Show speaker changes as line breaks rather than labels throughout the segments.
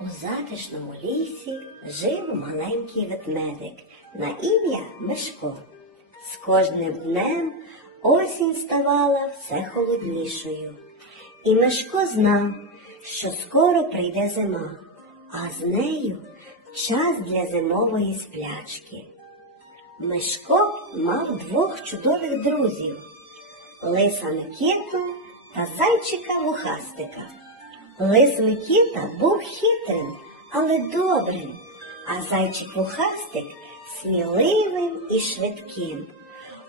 У затишному лісі жив маленький ведмедик на ім'я Мишко. З кожним днем осінь ставала все холоднішою. І Мишко знав, що скоро прийде зима, а з нею час для зимової сплячки. Мишко мав двох чудових друзів Лиса Микиту та зайчика Вухастика. Лис Микита був хитрим, але добрим, а зайчик Вухастик сміливим і швидким.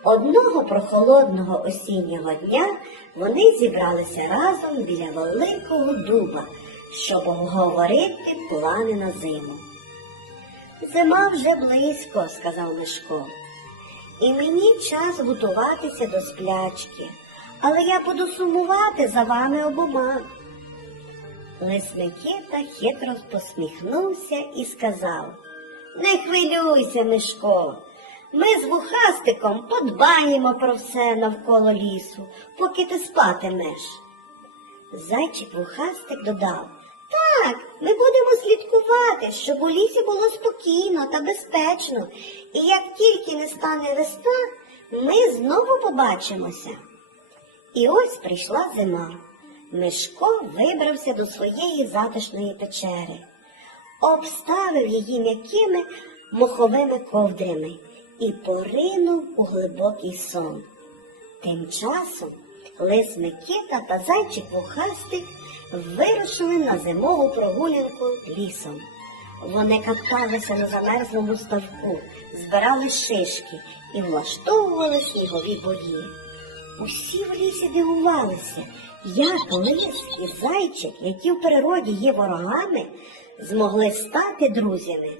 Одного прохолодного осіннього дня вони зібралися разом біля великого дуба, щоб обговорити плани на зиму. Зима вже близько, сказав Мишко. І мені час готуватися до сплячки, але я буду сумувати за вами обома. Лис Микита хитро посміхнувся і сказав Не хвилюйся, Мишко. Ми з вухастиком подбаємо про все навколо лісу, поки ти спатимеш. Зайчик вухастик додав Так, ми будемо слідкувати, щоб у лісі було спокійно та безпечно, і як тільки не стане весна, ми знову побачимося. І ось прийшла зима. Мишко вибрався до своєї затишної печери, обставив її м'якими моховими ковдрями і поринув у глибокий сон. Тим часом лис Микита та зайчик Вухастик вирушили на зимову прогулянку лісом. Вони каталися на замерзлому ставку, збирали шишки і влаштовували снігові бої. Усі в лісі дивувалися, як лис і зайчик, які в природі є ворогами, змогли стати друзями.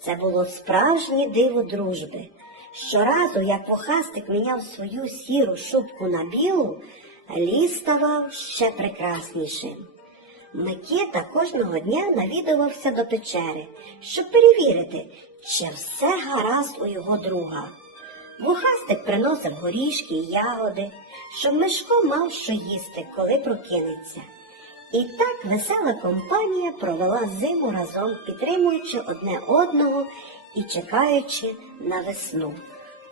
Це було справжнє диво дружби. Щоразу, як похастик міняв свою сіру шубку на білу, ліс ставав ще прекраснішим. Микита кожного дня навідувався до печери, щоб перевірити, чи все гаразд у його друга. Вухастик приносив горішки і ягоди, щоб Мишко мав що їсти, коли прокинеться. І так весела компанія провела зиму разом, підтримуючи одне одного і чекаючи на весну.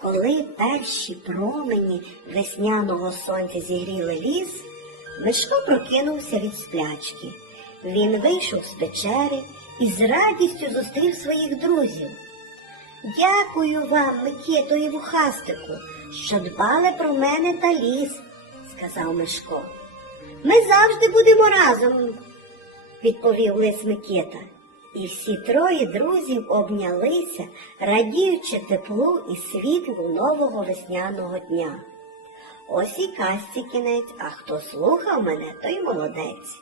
Коли перші промені весняного сонця зігріли ліс, Мишко прокинувся від сплячки. Він вийшов з печери і з радістю зустрів своїх друзів. Дякую вам, Микито і Вухастику, що дбали про мене та ліс, сказав Мишко. Ми завжди будемо разом, відповів лис Микита. І всі троє друзів обнялися, радіючи теплу і світлу нового весняного дня. Ось і казці кінець, а хто слухав мене, той молодець.